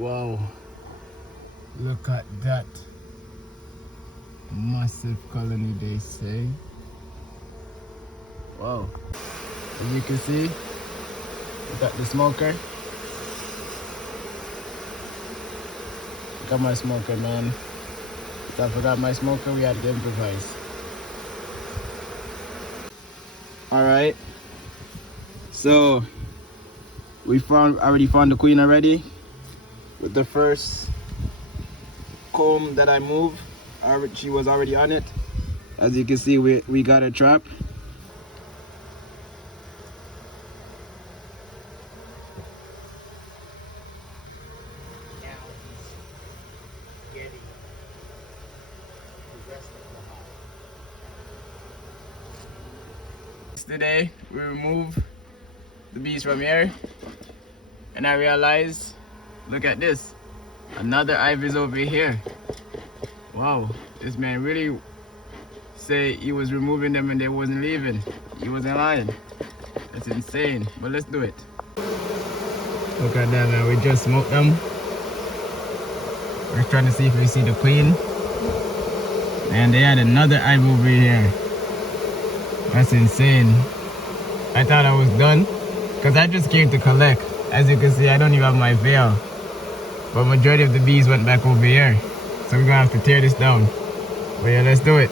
Wow, look at that massive colony, they say. Wow, as you can see, we got the smoker. Got my smoker, man. If I forgot my smoker, we had to improvise. Alright, so we already found the queen already with the first comb that I moved. She was already on it. As you can see, we got a trap. Today we removed the bees from here, and I realized, look at this, another hive is over here. Wow, this man really say he was removing them and they wasn't leaving. He wasn't lying. That's insane, but let's do it. Look at that, man. We just smoked them. We're trying to see if we see the queen, and they had another hive over here. That's insane. I thought I was done because I just came to collect. As you can see, I don't even have my veil, but majority of the bees went back over here, so we're gonna have to tear this down. But yeah, let's do it.